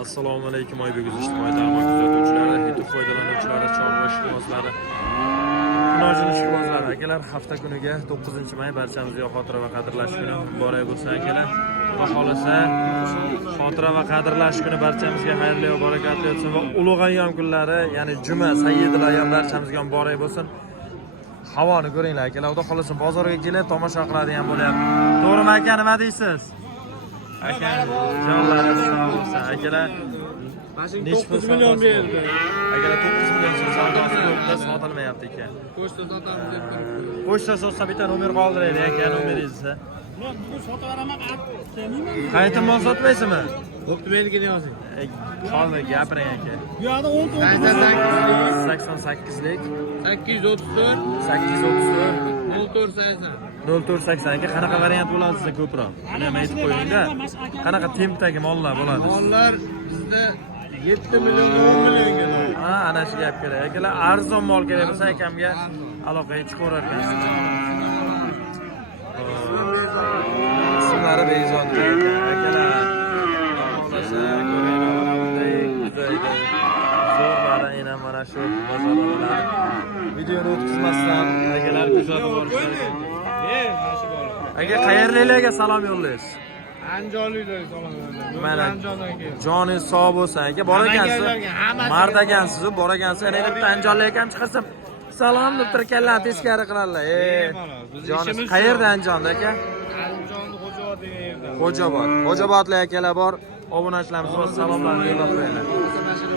Assalomu alaykum Oybek ijtimoiy tarmoq kuzatuvchilari, YouTube foydalanuvchilari, chorva ishqibozlari, nojin ishqibozlari. Akalar, hafta kuniga 9-may barchamizga xotira va qadrlash kuni muborak bo'lsin akalar. Xudo xolasa xotira va qadrlash kuni barchamizga xayrli va barakatli bo'lsin va ulug' ayyom kunlari, ya'ni juma, sayyidul ayyom barchamizga muborak bo'lsin. Havoni ko'ringlar akalar. Xudo xolasa bozorga kelib tomosha qiladigan bo'lyapti. To'g'rimi aka, nima deysiz? Aka, jonlarimiz sog' bo'lsin. Akalar, 9 million berdi. Akalar 9 million so'm savdosi yo'qda sotilmayapti ekan. Pochta sotamiz deb turibdi. Pochta sotsa bitta nomer qoldiraylik aka, nomeringizni. Men bugun sotaveraman, kelmayman. Qayta mol sotmaysizmi? Bo'pti, menikini yozing. Qoldi, gapiring aka. Bu yoqda 88lik 834 834 0480. 0480 aka, qanaqa variant bo'ladi sizda ko'proq? Buni ham aytib qo'ying-da. Qanaqa tempdagi mollar bo'ladi? Mollar bizda 7 million 10 millionga. Ha, ana shu gap kerak. Akalar, arzon mol kerak bo'lsa akamga aloqaga chiqaverar ekansiz. Ismlari Beyzod akalar. Xohlasa ko'ringlar, bunday joyda zo'rlari aynan mana shu bozorlar. Videoni o'tkazmasdan akalar kuzatib borishadi. Aka, qayerliklarga salom yo'llaysiz? Andijonliklarga salom yo'llayman. Mana Andijondan keldim. joningiz sog' bo'lsin aka. Bor ekansiz. Mard ekansiz, bor ekansiz. Yana bitta andijonlik ham chiqarsam salom deb turganlar teskari qiladilar. Joningiz qayerda Andijonda aka? Andijonda Xo'jobod degan yerda. Xo'jobod. Xo'jobodlik akalar bor. Obunachilarimiz bor, salomlarni yo'llab qo'yinglar.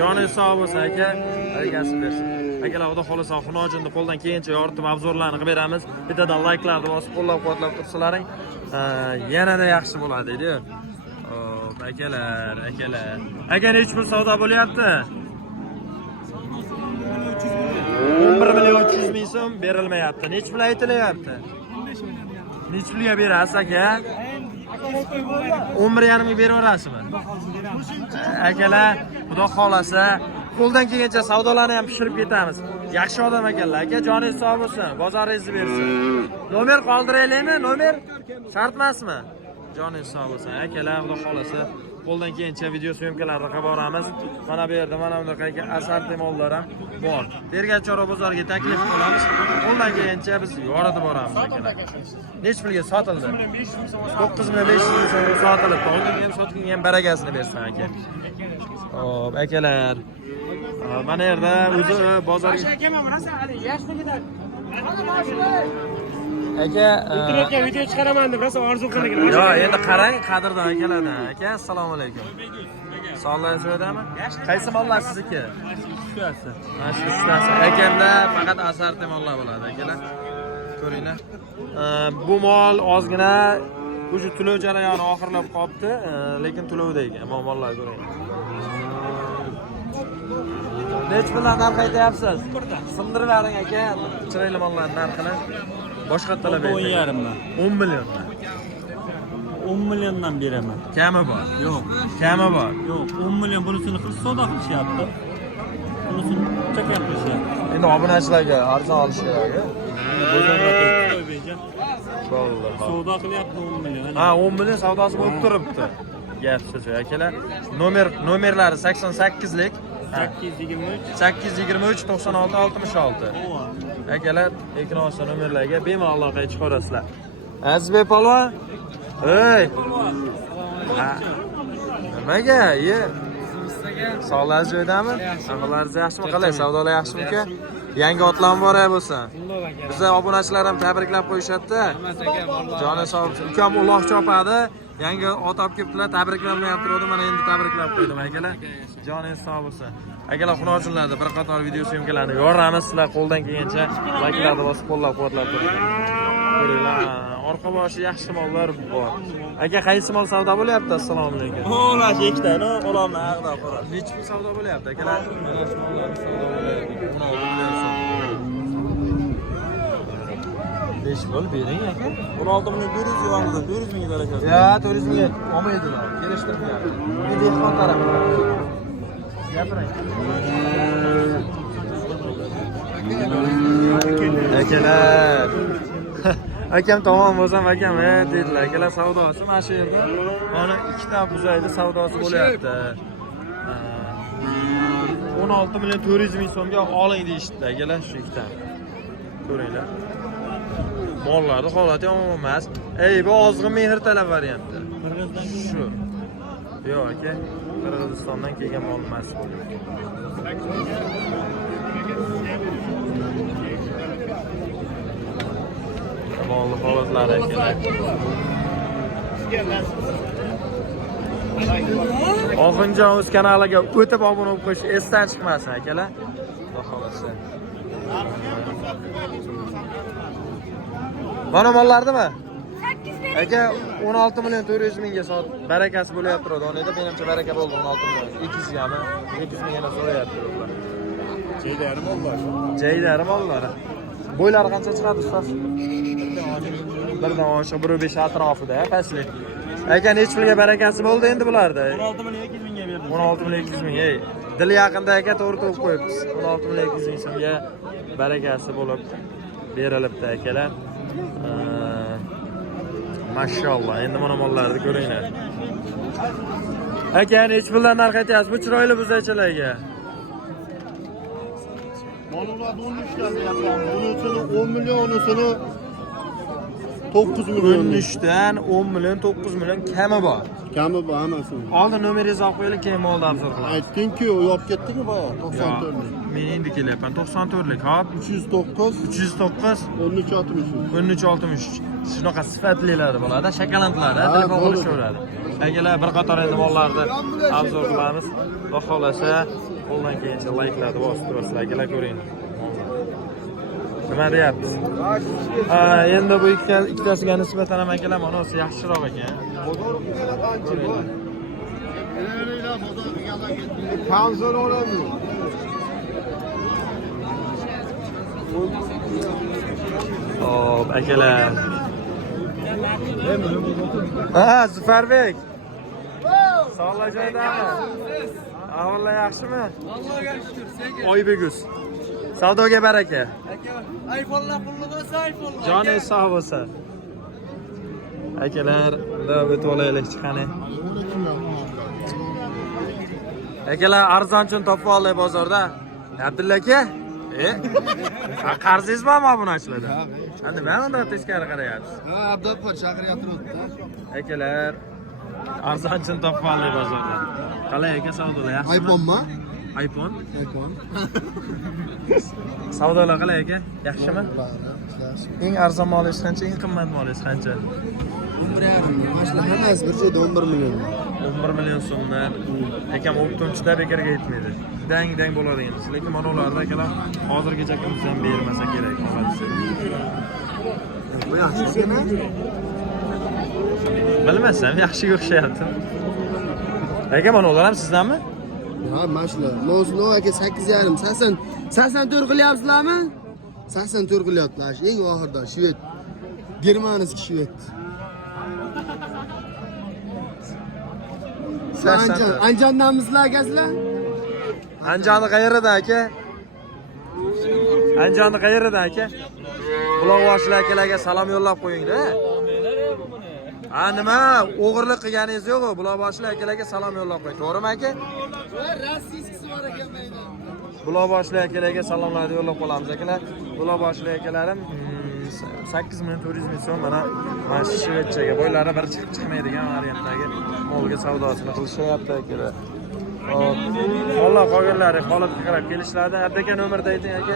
Joningiz sog' bo'lsin aka. Barakasi bersin. Akalar, xudo xolasa xunojinni qo'ldan kelgancha yoritib obzorlarni qilib beramiz. Bittadan layklarni bosib qo'llab-quvvatlab tursalaring, yanada yaxshi bo'ladi edi. Hop, akalar. Aka, nech pul savdo bo'lyapti? 11 million 300 ming so'm berilmayapti. Nech pul aytilyapti? 15 million. Nech pulga berasiz aka? 11,5 ming beraverasizmi? Akalar, xudo xolasa qo'ldan kelgancha savdolarni ham pishirib ketamiz. Yaxshi odam ekanlar aka, joningiz sog' bo'lsin, bozoringizni bersin. Nomer qoldiraylikmi? Nomer shart emasmi? Joningiz sog' bo'lsin akalar, xudo xolasa qo'ldan kelgancha video syomkalarni qilib boramiz. Mana bu yerda mana bunaqa asarti mollar ham bor. Tergachora bozoriga taklif qilamiz. Qo'ldan kelgancha biz yoritib boramiz akalar. Nech pulga sotildi? 9 million 500 ming so'mga sotilibdi. Oldingi ham sotganga ham barakasini bersin aka. Hop, akalar. Mana yerda o'zi bozorga aka O'tirayotgan video chiqaraman deb rosa orzu qilgan. Yo, endi qarang qadrdon akalardan. Aka, assalomu alaykum. Sog'lig'ingiz joyidami? Qaysi mollar sizniki? Uchtasi. Mana shu uchtasi. Akamda faqat asarti mollar bo'ladi akalar. Ko'ringlar. Bu mol ozgina o'sha to'lov jarayoni oxirlab qolibdi, lekin to'lovda ekan. Mollar ko'ring. Nech puldan narx aytyapsiz? Sindirib bering aka, chiroyli mollarning narxini. Boshqa talab ayting. 10,5 dan. 10 milliondan. 10 milliondan beraman. Kami bor. Yo'q. Kami bor. Yo'q, 10 million bunisini qilib savdo qilishyapti. Bunisini chakam qilishyapti. Endi obunachilarga arzon olish kerak. Bozorda turibdi beja. Valloh. Savdo qilyapti 10 million. Ha, 10 million savdosi bo'lib turibdi. Gap shu akalar. Nomerlari 88lik 823 823 96 66. Akalar, ekran ostida nomerlarga bemalol aloqaga chiqarasizlar. Azizbek polvon. Ey. Nimaga? Sog'lig'ingiz joyidami? Savdolaringiz yaxshimi? Qalay, savdolar yaxshimi-ku? Yangi otlar bor bo'lsin. Bizda obunachilar ham tabriklab qo'yishadi-da. Joni sog' bo'lsin. Ukam uloq chopadi. Yangi ot olib kelibdilar, tabriklanmayapti turdi. Mana endi tabriklab qo'ydim akalar. Joningiz sog' bo'lsin. Akalar, xunojinlarda bir qator video syomkalarni yoramiz. Sizlar qo'ldan kelgancha layklarni bosib qo'llab-quvvatlab turing. Ko'ringlar, orqa boshi yaxshi mollar bor. Aka, qaysi mol savdo bo'lyapti? Assalomu alaykum. Olar ikkitani qo'lomni ag'dab qo'radi. Nech pul savdo bo'lyapti akalar? Mana shu mollarni savdo bo'lyapti. 16 million so'm. 5 pul bering aka. 16 million 400 yuvanida 400 ming darajasi. Ya, 400 mingga olmaydilar. Kelishtirmayapti. Men dehqon tarafidan. Gapiring. Akalar. Akam tomon bo'lsam akam dedilar. Akalar savdosi mana shu yerda. Mana ikkita buzayda savdosi bo'lyapti. 16 million 400 ming so'mga oling deyishdi akalar shu ikkitani. Ko'ringlar. Mollarning holati yomon emas. Bu ozg'in mehr talab varianti. Shu. Yo'q aka, Qirg'izistondan kelgan mol emas. Molli holatlari akalar. Oxunjon o'z kanaliga o'tib obuna bo'lib qo'yish esdan chiqmasin akalar. Xudo xolasa. Mana mollardimi? 8 Aka 16 million 400 mingga sot. Barakasi bo'layapti Rodonida. Menimcha baraka bo'ldi 16 million. 200 gami, 200 mingga so'rayapti ular. Jeydarim ollar. Jeydarim ollar. Bo'ylari qancha chiqadi ustoz? Birdan oshiq 1.5 atrofida, pastlik. Aka necha pulga barakasi bo'ldi endi bularda? 16 million 200 mingga berdim. 16 million 200 ming. Dil yaqinda aka to'g'ri to'p qo'yibsiz. 16 million 200 ming so'mga barakasi bo'lib berilibdi akalar. Mashallah. Endi mana mollarni ko'ringlar. Aka necha puldan narx aytyapsiz bu chiroyli buzachalarga? Mollar 13 dan yapam. Bunisini 10 million, unisini 9 million. 13 dan 10 million 9 million kami bor. Kami bu hammasi. Oldin nomeringizni olib qo'ying, keyin molni obzor qilamiz. Aytding-ku, yopib ketding-ku boya 94 lik. Men endi kelyapman 94 lik. Hop, 309 309 1363. 1363. Shunaqa sifatlilari bo'ladi, shakalantlari, telefon qilishaveradi. Akalar bir qator endi mollarni obzor qilamiz. Xudo xolasa, qo'ldan kelgancha layklarni bosib turasizlar, akalar ko'ring. Nima deyapsiz? Endi bu ikkitasiga nisbatan ham akalar manasi yaxshiroq ekan. Kanzor oladi. Hop, akalar. Zufarbek. Sog'lik joydami? Ahvollar yaxshimi? Allohga shukr, senga. Oybeguz. Savdoga baraka. iPhone'lar pulli bo'lsa, iPhone'lar. Joningiz sog' bo'lsa. Akalar, o'tib olaylik chiqani. Akalar, arzonchini topib oldik bozorda. Abdulla aka? Qarzingiz bormi obunachilarda? Endi men unda teskari qarayapsiz. Ha, Abdulqor chaqiryapti. Akalar, arzonchini topib oldik bozorda. Qalay aka, savdolar yaxshimi? iPhone'mi? iPhone? iPhone. Savdolar qalay aka? Yaxshimi? Eng arzon molingiz qancha, eng qimmat molingiz qancha? 11,5. Mashina hammasi bir joyda 11 million. 11 million so'mdan. Akam o'ptunchida bekarga yetmaydi. Dang bo'ladigan. Lekin mana ularda akalar hozirgacha kimsan bermasa kerak. Bu yaxshimi? Bilmasam, yaxshiga o'xshayapti. Aka mana ular ham sizdanmi? Ha, mashina. Nozlo aka 8,5. 84 qilyapsizlarmi? 84 qilyaptilar. Eng oxirda Shved. Germaniyaskiy Shved. Anjondamizlar akasizlar? Anjonni qayerda aka? Anjonni qayerda aka? Buloqboshli akalarga salom yo'llab qo'ying-da. Nima? O'g'irlik qilganingiz yo'q-ku. Buloqboshli akalarga salom yo'llab qo'ying. To'g'rimi aka? Rossiyskisi bor ekan menda. Buloqboshli akalarga salomlarni yo'llab qolamiz akalar. Buloqboshli akalarim 8 million 400 ming so'm mana shu Shvetsiyaga boylari bir chiqib chiqmaydigan variantdagi molga savdosini qilishyapti akalar. Hop. Alloh qolganlari holatga qarab kelishlardi. Aka nomerda ayting aka.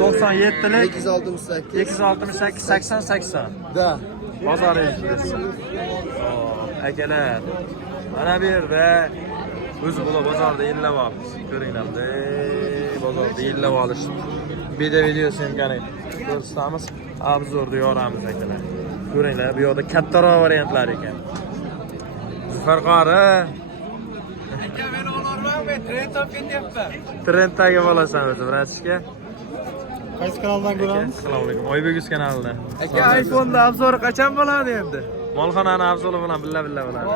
97 lik 268 80 80. Da. Bozoringiz. Akalar. Mana bu yerda o'zi bozorda yillab olibmiz. Ko'ringlar-da. Bozorda yillab olish. Video imkoni ko'rsatamiz. Obzorda yoramiz akalar. Ko'ringlar, bu yoqda kattaroq variantlar ekan. Farqori. Aka men olorman, men trend topib ketyapman. Trenddagi bolasan o'zi, vrachga. Qaysi kanaldan ko'ramiz? Assalomu alaykum. Oybeguz kanalidan. Aka iPhone'da obzori qachon bo'ladi endi? Molxonani afzoli bilan billa bo'ladi.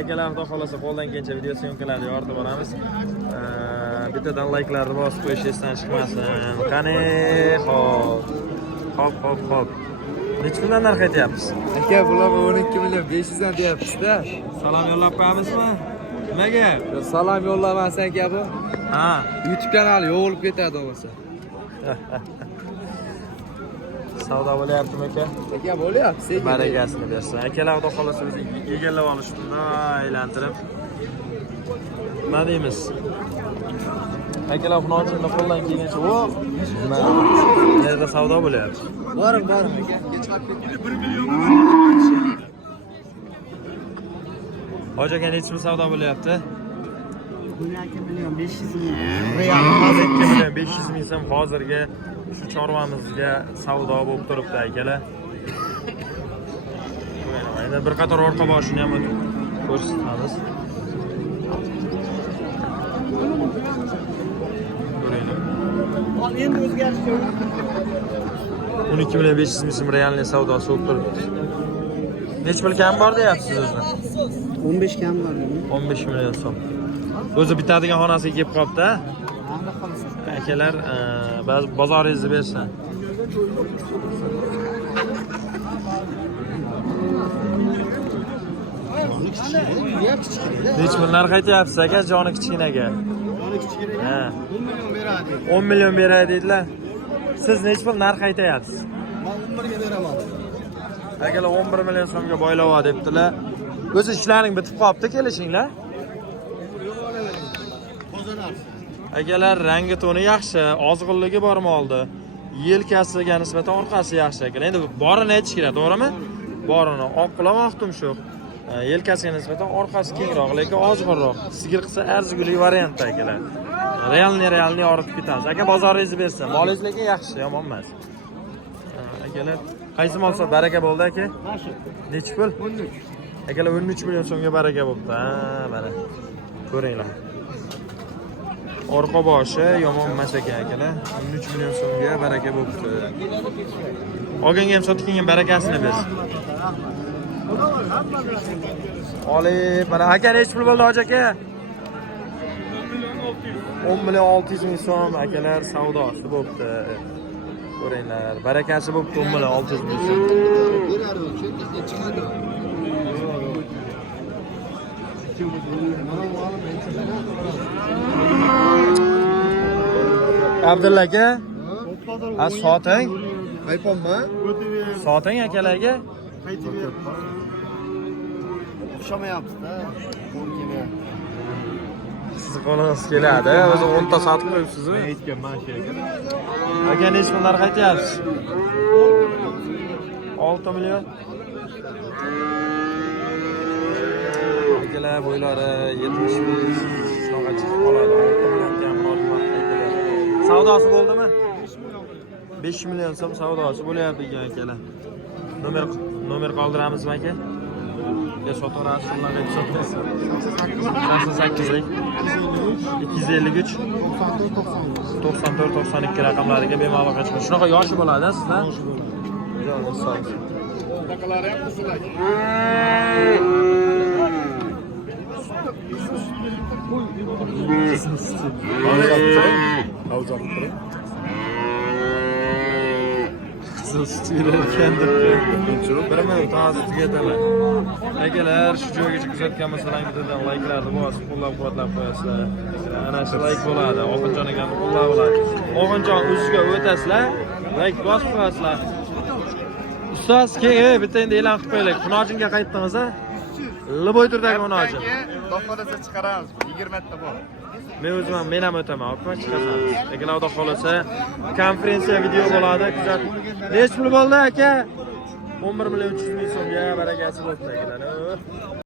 Akalar, xudo xolasa qo'ldan kelgancha video syomkalarni yoritib boramiz. Bittadan layklarni bosib qo'yish esdan chiqmasin. Qani, hop. Necha kundan narx aytyapsiz? Aka bular 12 million 500 dan deyapsiz-da. Salom yo'llab qo'yamizmi? Nimaga? Salom yo'llamasan kabi. Ha. YouTube kanali yo'qolib ketadi bo'lmasa. Savdo bo'lyaptimi aka? Aka bo'lyapti. Baragasini bersin. Akalar xudo xolasa biz egallab olishdi. Aylantirib. Nima deymiz? Akalar xunochinni qo'ldan kelgancha, o yerda savdo bo'lyapti. Boring aka. Hoji aka nechta savdo bo'lyapti? 2 million 500 ming. 2 million 500 ming so'm hozirgi shu chorvamizga savdo bo'lib turibdi akalar. Endi bir qator orqa boshini ham o'tib ko'rsatamiz. Endi o'zgarish yo'q. 12 million 500 ming so'm realniy savdosi bo'lib turibdi. Nech pul kam bor deyapsiz o'zi? 15 kam bor. 15 million so'm. O'zi bitadigan xonasiga kelib qolibdi. Akalar, ba'zi bozoringizni bersin. Nech pul narx aytyapsiz aka joni kichkinaga? Joni kichkinaga Ha. 10 million beradi. 10 million beradi dedilar. Siz nech pul narx aytyapsiz? Men 11 ga beraman. Akalar 11 million so'mga boylava debdilar. O'zi ishlaring bitib qolibdi, kelishinglar. Akalar rangi toni yaxshi, ozg'inligi bor moldi. Yelkasiga nisbatan orqasi yaxshi akalar. Endi borini aytish kerak, to'g'rimi? Borini oq quloq, oq tumshuq. Yelkasiga nisbatan orqasi kengroq, lekin ozg'inroq. Sigir qilsa arzigulik variantda akalar. Realniy oritib ketamiz. Aka bozoringizni bersin. Molingiz lekin yaxshi, yomon emas. Akalar, qaysi mol sot baraka bo'ldi aka? Nechi pul? 13. Akalar 13 million so'mga baraka bo'libdi. Ha, mana. Ko'ringlar. Orqa boshi yomon emas ekan akalar. 13 million so'mga baraka bo'libdi. Olganga ham sotganga barakasini bersin. Olib, mana aka nech pul bo'ldi hoji aka? 10 million 600 ming so'm akalar savdosi bo'libdi. Ko'ringlar, barakasi bo'libdi 10 million 600 ming so'm. Abdulla aka, soting. Aytolma. Soting akalarga. Qaytib ber. O'xshamayapti-da. Siz qo'lingiz keladi. O'zi 10 ta sotib qo'yibsiz-ku. Aytganman shu aka. Aka nech pul narx aytyapsiz? 6 million. Akalar bo'ylari 70 ming so'mga chiqib qoladi. 6 million kam ma'lumot aytdilar. Savdosi bo'ldimi? 5 million so'm savdosi bo'lyapti ekan akalar. Nomer qoldiramizmi aka? Ya sotaverasiz, ularga deb sotasiz. 88lik 253 94 92 raqamlariga bemalol chiqing. Shunaqa yoshi bo'ladi sizda? Joningiz sog' bo'lsin. Bunaqalari ham qizilak. Bir minut hozir tugataman. Akalar, shu joygacha kuzatgan masalan videodan like'larni bosib, qo'llab-quvvatlab qo'yasizlar. Ana shu like bo'ladi. Oxunjon akamni qo'llab bo'ladi. Oxunjon o'ziga o'tasizlar, like bosib qo'yasizlar. Ustoz, keyin bitta endi e'lon qilib qo'yaylik. Xunojinga qaytdingiz-a? Liboy turdagi xunojin. Do'xtirsa chiqaramiz. 20 ta bor. Men ham o'taman, opma chiqasan. Akalar xudo xolasa konferensiya video bo'ladi, kuzat. Nech pul bo'ldi aka? 11 million 300 ming so'mga barakasi bo'libdi akalar.